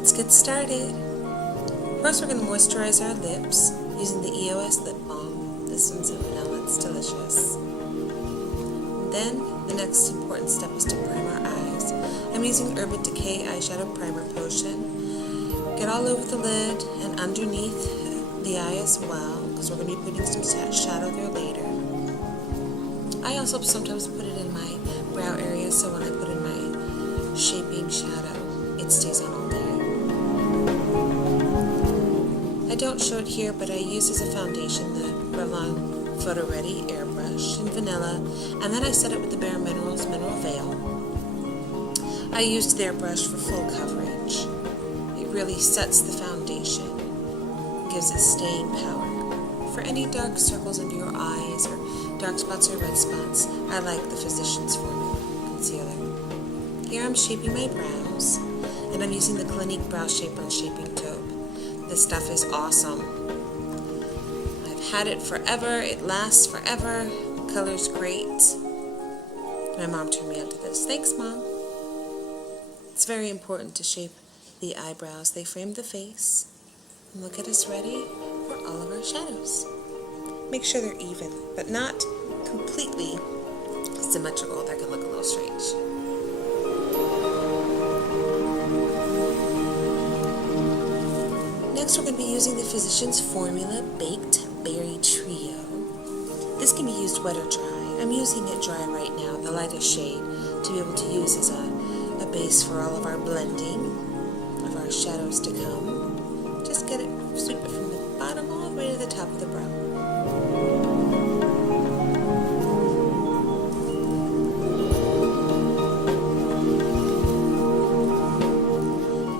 let's get started. First, we're going to moisturize our lips using the EOS lip balm. This one's a vanilla, it's delicious. Then, the next important step is to prime our eyes. I'm using Decay Eyeshadow Primer Potion. Get all over the lid and underneath the eye as well, because we're going to be putting some shadow there later. I also sometimes put it in my brow area, so when I put in my shaping shadow, it stays on all day. I don't show it here, but I use as a foundation the Revlon Photo Ready Airbrush in vanilla, and then I set it with the Bare Minerals Mineral Veil. I used their brush for full coverage. It really sets the foundation, gives it staying power. For any dark circles under your eyes or dark spots or red spots, I like the Physicians Formula Concealer. Here I'm shaping my brows, and I'm using the Clinique Brow Shaper and Shaping Taupe. This stuff is awesome. I've had it forever, it lasts forever, the color's great. My mom turned me on to this. Thanks, Mom. It's very important to shape the eyebrows. They frame the face. And look at us ready for all of our shadows. Make sure they're even, but not completely symmetrical. That can look a little strange. Next, we're going to be using the Physicians Formula Baked Berry Trio. This can be used wet or dry. I'm using it dry right now, the lightest shade, to be able to use as a base for all of our blending of our shadows to come. Just get it, sweep it from the bottom all the way to the top of the brow.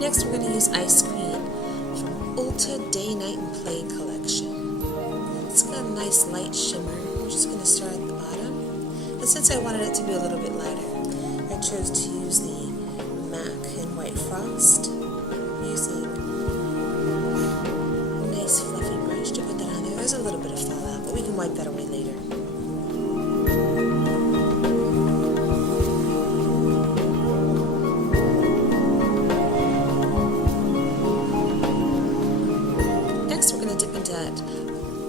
Next, we're going to use Ice Cream from Ulta Day, Night, and Play collection. It's got a nice light shimmer. We're just going to start at the bottom. And since I wanted it to be a little bit lighter, I chose to use the MAC in White Frost, using a nice fluffy brush to put that on there. There's a little bit of fallout, but we can wipe that away later.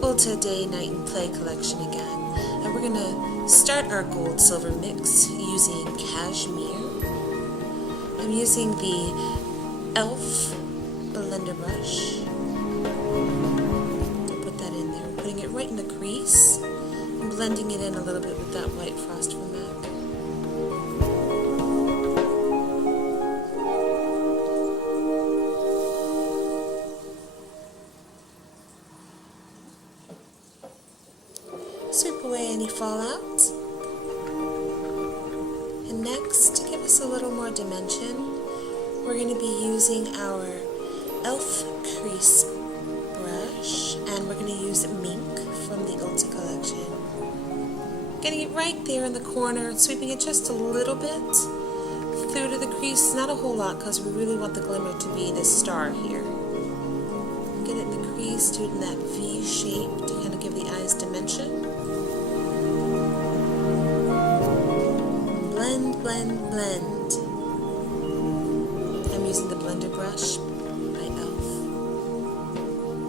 Ulta Day, Night, and Play collection again, and we're going to start our gold silver mix using Caspien. I'm using the e.l.f. blender brush to put that in there. I'm putting it right in the crease and blending it in a little bit with that White Frost from MAC. Sweep away any fallout. And next, to give us a little more dimension, we're going to be using our e.l.f. crease brush, and we're going to use Mink from the Ulta collection. Getting it right there in the corner and sweeping it just a little bit through to the crease. Not a whole lot, because we really want the glimmer to be the star here. Get it in the crease, do it in that V shape to kind of give the eyes dimension. Blend, blend, blend. I'm using the blender brush by e.l.f.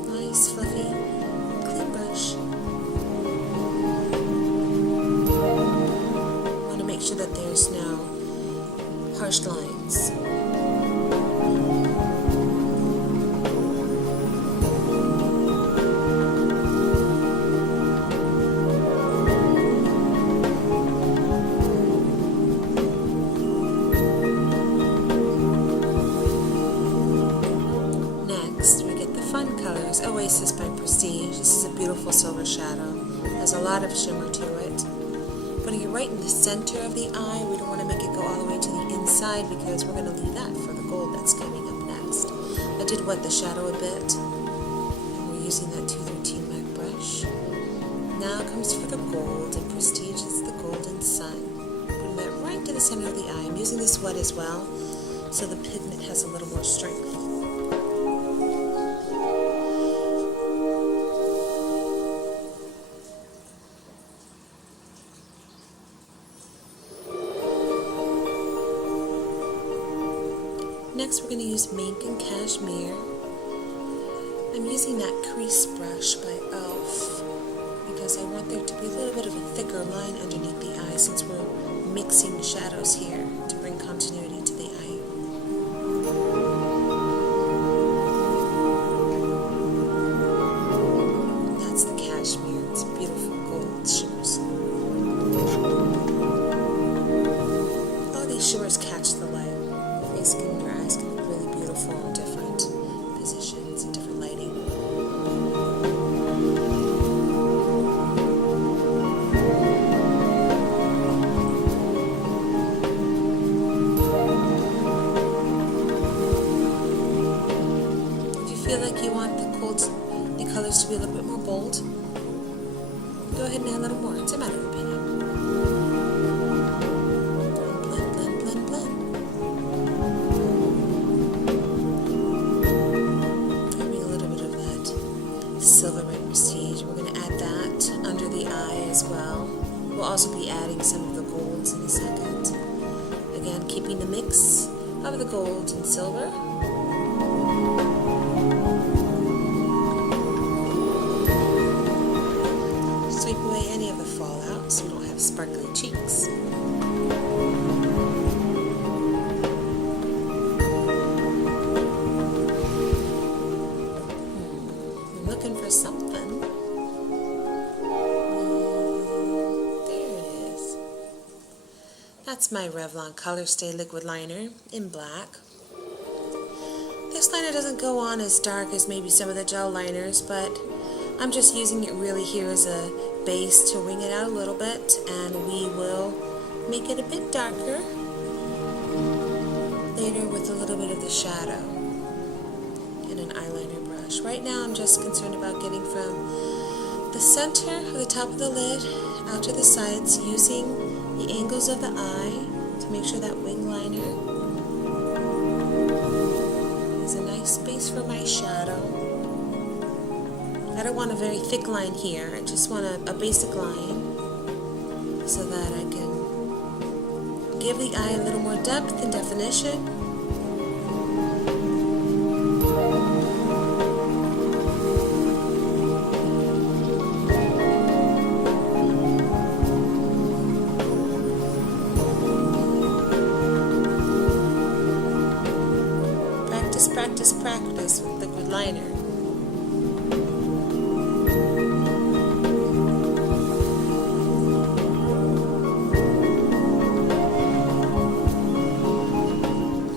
Nice, fluffy, clean brush. I want to make sure that there's no harsh lines. Oasis by Prestige. This is a beautiful silver shadow. Has a lot of shimmer to it. Putting it right in the center of the eye. We don't want to make it go all the way to the inside because we're going to leave that for the gold that's coming up next. I did wet the shadow a bit. And we're using that 213 MAC brush. Now it comes for the gold, and Prestige is the golden sun. Putting that right to the center of the eye. I'm using this wet as well, so the pigment has a little more strength. Next we're going to use Mink and Cashmere. I'm using that crease brush by e.l.f. because I want there to be a little bit of a thicker line underneath the eye since we're mixing the shadows here to bring continuity to the eye. That's the Cashmere. It's beautiful gold shimmers. All these shimmers catch the light. Your face and your eyes can look really beautiful in different positions and different lighting. If you feel like you want the colors to be a little bit more bold, go ahead and add a little more. It's a matter of opinion. Blend, blend, blend, blend. Bring a little bit of that silvery prestige. We're going to add that under the eye as well. We'll also be adding some of the golds in a second. Again, keeping the mix of the gold and silver. Sweep away any of the fallout so we don't have sparkly cheeks. I'm looking for something. There it is. That's my Revlon ColorStay liquid liner in black. This liner doesn't go on as dark as maybe some of the gel liners, but I'm just using it really here as a base to wing it out a little bit, and we will make it a bit darker later with a little bit of the shadow and an eyeliner brush. Right now I'm just concerned about getting from the center of the top of the lid out to the sides using the angles of the eye to make sure that wing liner is a nice space for my shadow. I don't want a very thick line here. I just want a basic line so that I can give the eye a little more depth and definition. Practice, practice, practice with liquid liner.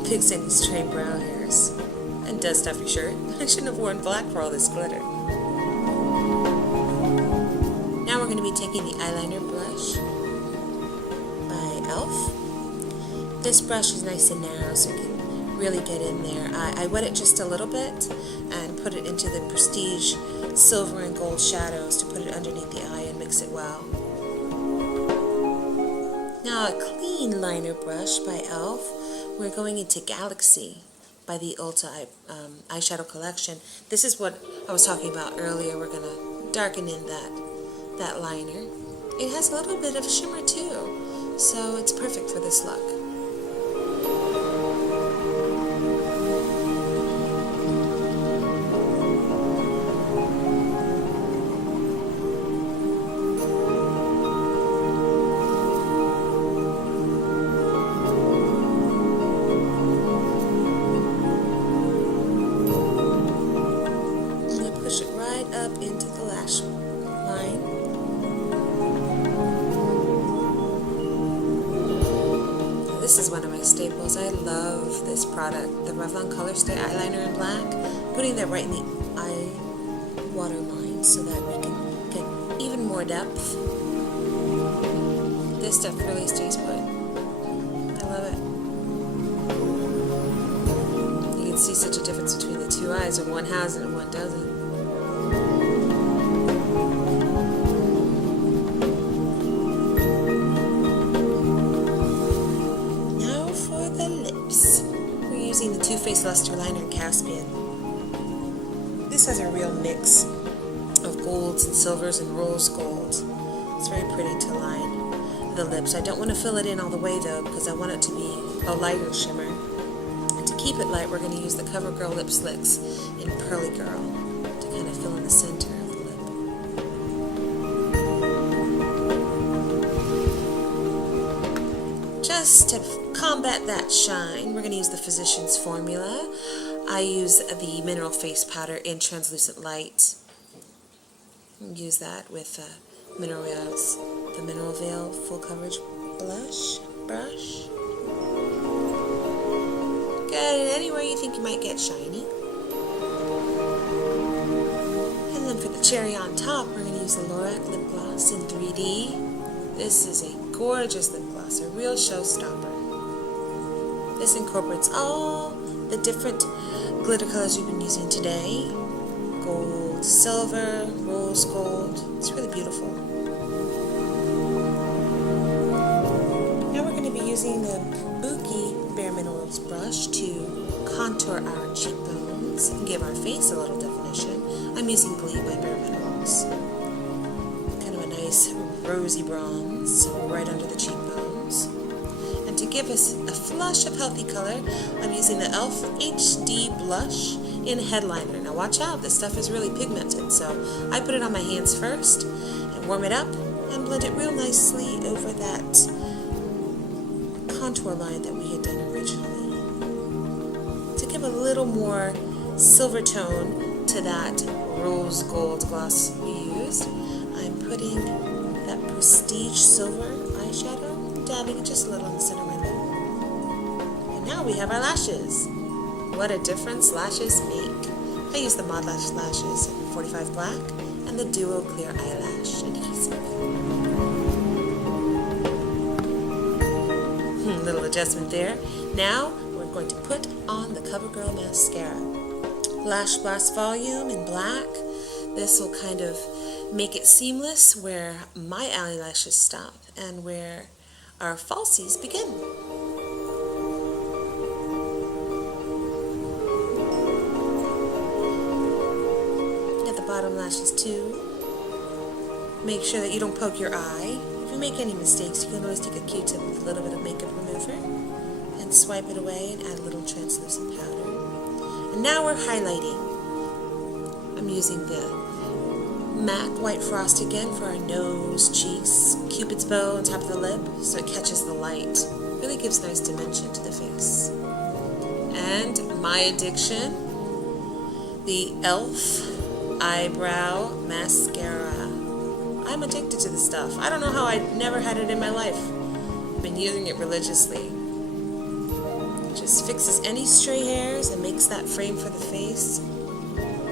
Fix any stray brow hairs and dust off your shirt. I shouldn't have worn black for all this glitter. Now we're going to be taking the eyeliner brush by e.l.f. This brush is nice and narrow so you can really get in there. I wet it just a little bit and put it into the Prestige silver and gold shadows to put it underneath the eye and mix it well. Now a clean liner brush by e.l.f. We're going into Galaxy by the Ulta Eyeshadow Collection. This is what I was talking about earlier. We're going to darken in that liner. It has a little bit of shimmer too, so it's perfect for this look. Up into the lash line. This is one of my staples. I love this product, the Revlon ColorStay eyeliner in black. Putting that right in the eye waterline so that we can get even more depth. This stuff really stays put. I love it. You can see such a difference between the two eyes when one has it and one doesn't. The Too Faced Luster Liner in Caspien. This has a real mix of golds and silvers and rose gold. It's very pretty to line the lips. I don't want to fill it in all the way though because I want it to be a lighter shimmer and to keep it light, we're going to use the CoverGirl Lip Slicks in Pearly Girl to kind of fill in the center of the lip. Just to combat that shine, we're going to use the Physicians Formula. I use the Mineral Face Powder in Translucent Light. Use that with the Mineral Veil Full Coverage brush. Get it anywhere you think you might get shiny. And then for the cherry on top, we're going to use the Lorac Lip Gloss in 3D. This is a gorgeous lip gloss, a real showstopper. This incorporates all the different glitter colors we've been using today. Gold, silver, rose gold. It's really beautiful. Now we're going to be using the Buki Bare Minerals brush to contour our cheekbones and give our face a little definition. I'm using Glee by Bare Minerals. Kind of a nice rosy bronze right under the cheekbones. And to give us a flush of healthy color, I'm using the e.l.f. HD Blush in Headliner. Now watch out, this stuff is really pigmented, so I put it on my hands first and warm it up and blend it real nicely over that contour line that we had done originally. To give a little more silver tone to that rose gold gloss we used, I'm putting that Prestige Silver eyeshadow, dabbing it just a little in the center of my lip. And now we have our lashes. What a difference lashes make. I use the Mod Lash Lashes in 45 Black and the Duo Clear Eyelash Adhesive. Little adjustment there. Now we're going to put on the CoverGirl Mascara. Lash Blast Volume in black. This will kind of make it seamless where my eyelashes stop and where our falsies begin. Bottom lashes too. Make sure that you don't poke your eye. If you make any mistakes, you can always take a Q-tip with a little bit of makeup remover and swipe it away and add a little translucent powder. And now we're highlighting. I'm using the MAC White Frost again for our nose, cheeks, Cupid's bow on top of the lip so it catches the light. Really gives nice dimension to the face. And my addiction, the e.l.f. Eyebrow Mascara. I'm addicted to this stuff. I don't know how I never had it in my life. I've been using it religiously. It just fixes any stray hairs and makes that frame for the face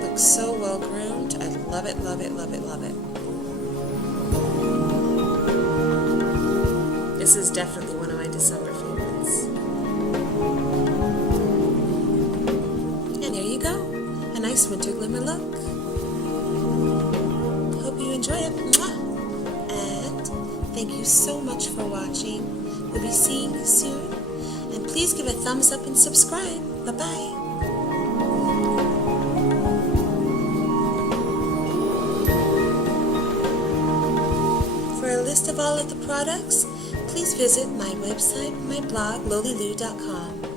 look so well groomed. I love it, love it, love it, love it. This is definitely one of my December favorites. And there you go. A nice winter glimmer look. Enjoy it. And thank you so much for watching. We'll be seeing you soon. And please give a thumbs up and subscribe. Bye-bye. For a list of all of the products, please visit my website, my blog, Loliloooo.com.